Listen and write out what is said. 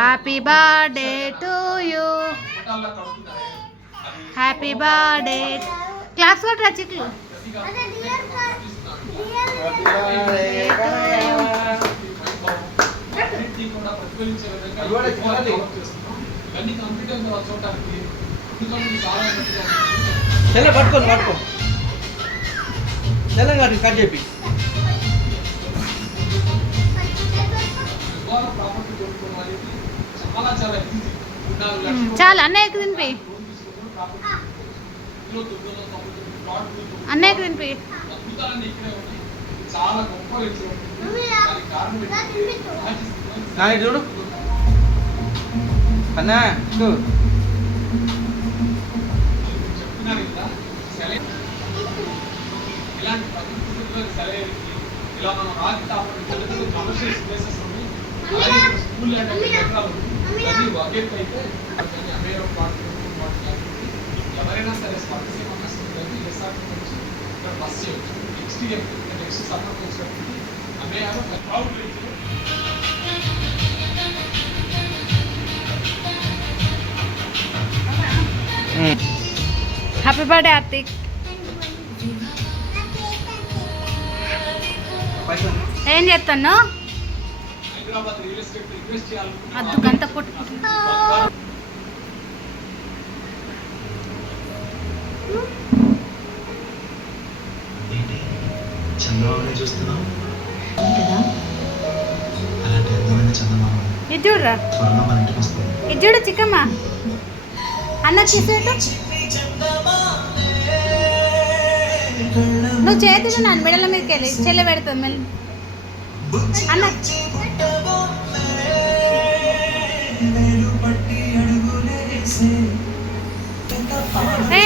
Happy birthday to you, happy birthday. Class కొట్టరా చిక్లు. పట్టుకోండి పట్టుకో తెలంగాణ కట్ చెప్పి చాలా అన్నయ్యకి తినిపి, అన్నయ్యకి తినిపి. చూడు అన్నా ఇలాంటి పరిస్థితుల్లో సెలవుకి ఇలా మనం రాత్రి తాపడం కమర్షియల్ ప్లేసెస్ ఉన్నాయి. అలాగే స్కూల్ అంటే అన్ని ఒకేట్ అయితే అమేరో పార్టీ ఎవరైనా సరే స్పర్శమన్నా ఎస్ఆర్టీ నుంచి ఇక్కడ బస్ చేయొచ్చు. నెక్స్ట్ సమ్మర్ వచ్చినప్పుడు అమేయాలో హ్యాపీ బర్త్డే కార్తీక్. ఏం చేస్తాను అద్దు గంత పొట్టు ఇది చూడరా, ఇది చూడు చిక్కమ్మ అన్న తీసేట. నువ్వు చేతి నన్ను మెడల మీదకి వెళ్ళి చెల్లె పెడుతుంది మళ్ళీ అన్న. ఏ